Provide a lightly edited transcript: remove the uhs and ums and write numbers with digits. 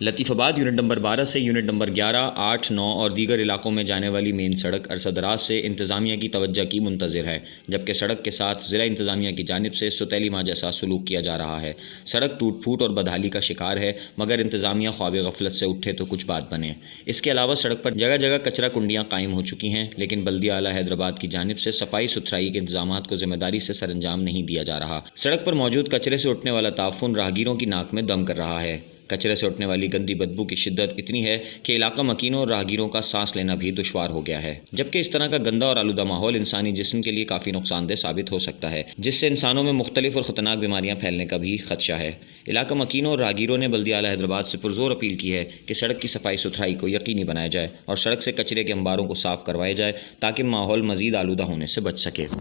لطیف آباد unit number 12 سے unit number 11، 8، 9 اور دیگر علاقوں میں جانے والی مین سڑک عرصہ دراز سے انتظامیہ کی توجہ کی منتظر ہے، جبکہ سڑک کے ساتھ ضلع انتظامیہ کی جانب سے سوتیلی ماں جیسا سلوک کیا جا رہا ہے۔ سڑک ٹوٹ پھوٹ اور بدحالی کا شکار ہے، مگر انتظامیہ خواب غفلت سے اٹھے تو کچھ بات بنے۔ اس کے علاوہ سڑک پر جگہ جگہ کچرا کنڈیاں قائم ہو چکی ہیں، لیکن بلدیہ اعلیٰ حیدرآباد کی جانب سے صفائی ستھرائی کے انتظامات کو ذمہ داری سے سر انجام نہیں دیا جا رہا۔ سڑک پر موجود کچرے سے اٹھنے والا تعفن راہگیروں کی ناک میں دم کر رہا ہے۔ کچرے سے اٹھنے والی گندی بدبو کی شدت اتنی ہے کہ علاقہ مکینوں اور راہگیروں کا سانس لینا بھی دشوار ہو گیا ہے، جبکہ اس طرح کا گندا اور آلودہ ماحول انسانی جسم کے لیے کافی نقصان دہ ثابت ہو سکتا ہے، جس سے انسانوں میں مختلف اور خطرناک بیماریاں پھیلنے کا بھی خدشہ ہے۔ علاقہ مکینوں اور راہگیروں نے بلدیہ اعلیٰ حیدرآباد سے پرزور اپیل کی ہے کہ سڑک کی صفائی ستھرائی کو یقینی بنایا جائے اور سڑک سے کچرے کے انباروں کو صاف کروایا جائے تاکہ ماحول مزید آلودہ ہونے سے بچ سکے۔